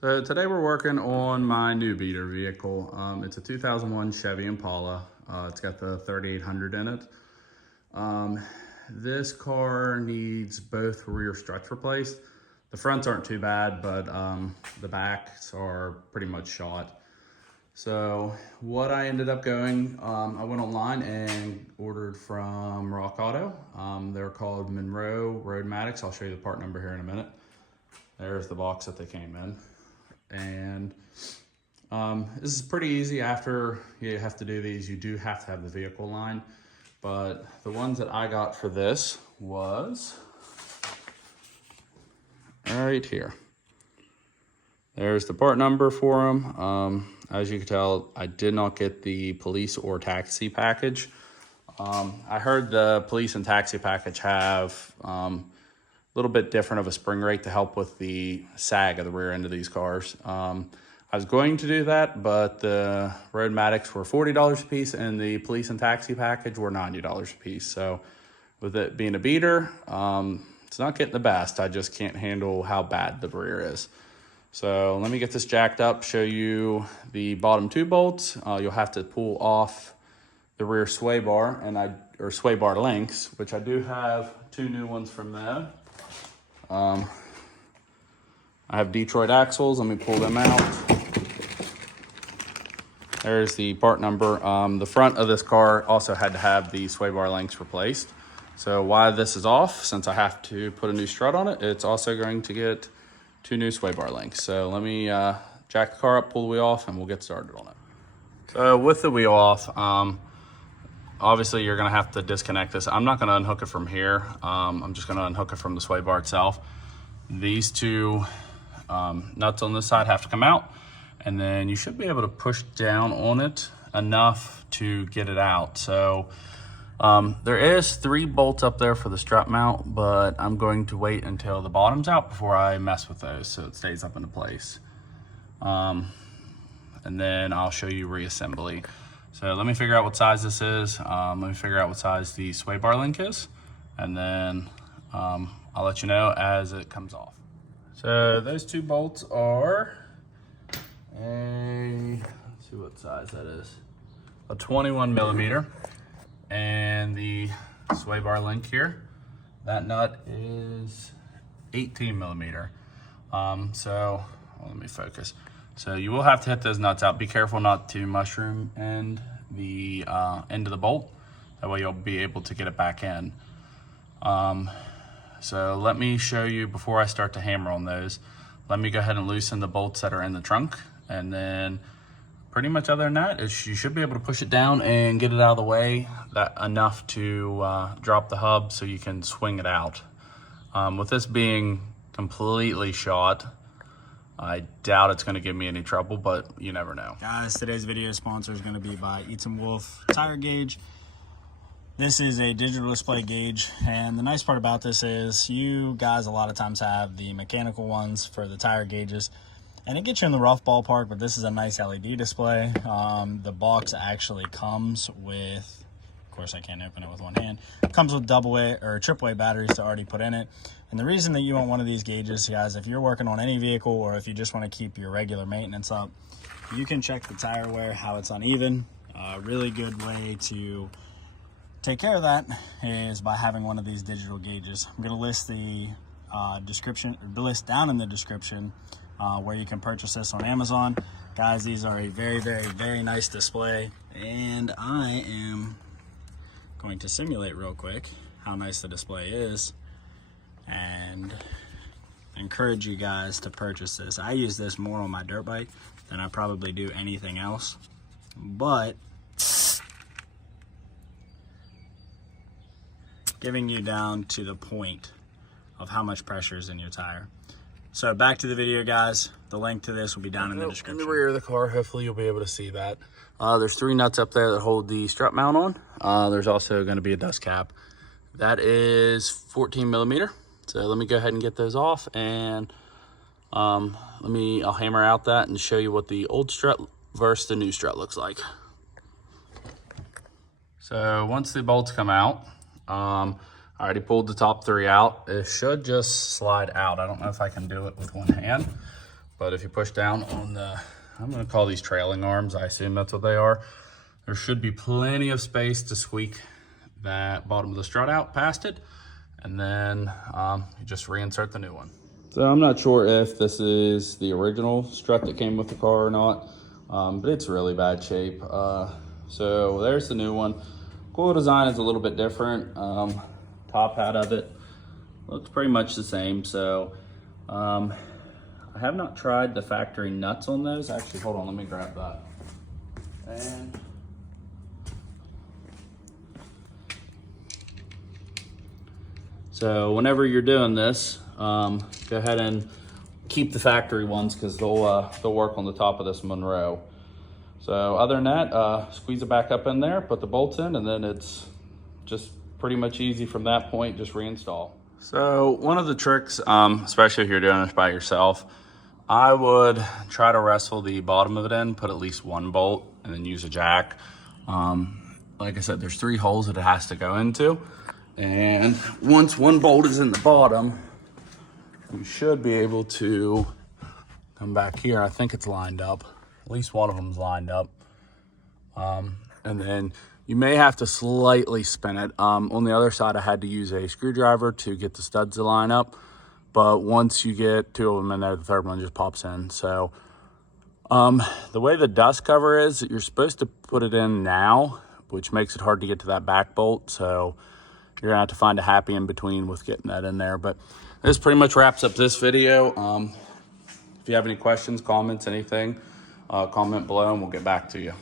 So today we're working on my new beater vehicle. It's a 2001 Chevy Impala. It's got the 3800 in it. This car needs both rear struts replaced. The fronts aren't too bad, but the backs are pretty much shot. So what I ended up going, I went online and ordered from Rock Auto. They're called Monroe Roadmatics. I'll show you the part number here in a minute. There's the box that they came in. And this is pretty easy. After you have to do these, you do have to have the vehicle line. But the ones that I got for this was right here. There's the part number for them. As you can tell, I did not get the police or taxi package. I heard the police and taxi package have a little bit different of a spring rate to help with the sag of the rear end of these cars. I was going to do that, but the Roadmatics were $40 a piece and the police and taxi package were $90 a piece. So with it being a beater, it's not getting the best. I just can't handle how bad the rear is. So let me get this jacked up, show you the bottom two bolts. You'll have to pull off the rear sway bar or sway bar links, which I do have two new ones from them. I have Detroit axles. Let me pull them out. There's the part number. The front of this car also had to have the sway bar links replaced. So while this is off, since I have to put a new strut on it, it's also going to get two new sway bar links. So let me jack the car up, pull the wheel off, and we'll get started on it. So with the wheel off, obviously you're gonna have to disconnect this. I'm not gonna unhook it from here. I'm just gonna unhook it from the sway bar itself. These two nuts on this side have to come out, and then you should be able to push down on it enough to get it out. So there is 3 bolts up there for the strut mount, but I'm going to wait until the bottom's out before I mess with those so it stays up into place. And then I'll show you reassembly. So let me figure out what size this is. Let me figure out what size the sway bar link is, and then I'll let you know as it comes off. So those 2 bolts are let's see what size that is. A 21 millimeter. And the sway bar link here, that nut is 18 millimeter. Let me focus. So you will have to hit those nuts out. Be careful not to mushroom end the end of the bolt. That way you'll be able to get it back in. So let me show you before I start to hammer on those. Let me go ahead and loosen the bolts that are in the trunk, and then pretty much other than that, you should be able to push it down and get it out of the way enough to drop the hub so you can swing it out. With this being completely shot, I doubt it's going to give me any trouble, but you never know. Guys, today's video sponsor is going to be by Eats and Wolf Tire Gauge. This is a digital display gauge, and the nice part about this is you guys a lot of times have the mechanical ones for the tire gauges, and it gets you in the rough ballpark, but this is a nice LED display. The box actually comes with, of course I can't open it with one hand, comes with AA or AAA batteries to already put in it. And the reason that you want one of these gauges, guys, if you're working on any vehicle or if you just want to keep your regular maintenance up, you can check the tire wear, how it's uneven. A really good way to take care of that is by having one of these digital gauges. I'm going to list the list down in the description where you can purchase this on Amazon. Guys, these are a very, very, very nice display, and I am going to simulate real quick how nice the display is and encourage you guys to purchase this. I use this more on my dirt bike than I probably do anything else, but giving you down to the point of how much pressure is in your tire. So back to the video, guys. The link to this will be down in the description. In the rear of the car, hopefully you'll be able to see that. There's 3 nuts up there that hold the strut mount on. There's also going to be a dust cap. That is 14 millimeter. So let me go ahead and get those off, and I'll hammer out that and show you what the old strut versus the new strut looks like. So once the bolts come out, I already pulled the top 3 out. It should just slide out. I don't know if I can do it with one hand, But if you push down on the, I'm gonna call these trailing arms, I assume that's what they are, there should be plenty of space to squeak that bottom of the strut out past it, and then you just reinsert the new one. So I'm not sure if this is the original strut that came with the car or not, but it's really bad shape. So there's the new one. Coil design is a little bit different. Top hat of it looks pretty much the same. So I have not tried the factory nuts on those. Actually, hold on, let me grab that. And so whenever you're doing this, go ahead and keep the factory ones because they'll work on the top of this Monroe. So other than that, squeeze it back up in there, put the bolts in, and then it's just pretty much easy from that point, just reinstall. So one of the tricks, especially if you're doing this by yourself, I would try to wrestle the bottom of it in, put at least one bolt, and then use a jack. Like I said, there's 3 holes that it has to go into. And once one bolt is in the bottom, you should be able to come back here. I think it's lined up. At least one of them's lined up. And then you may have to slightly spin it. On the other side, I had to use a screwdriver to get the studs to line up. But once you get 2 of them in there, the third one just pops in. So the way the dust cover is, you're supposed to put it in now, which makes it hard to get to that back bolt. So you're gonna have to find a happy in between with getting that in there. But this pretty much wraps up this video. If you have any questions, comments, anything, comment below and we'll get back to you.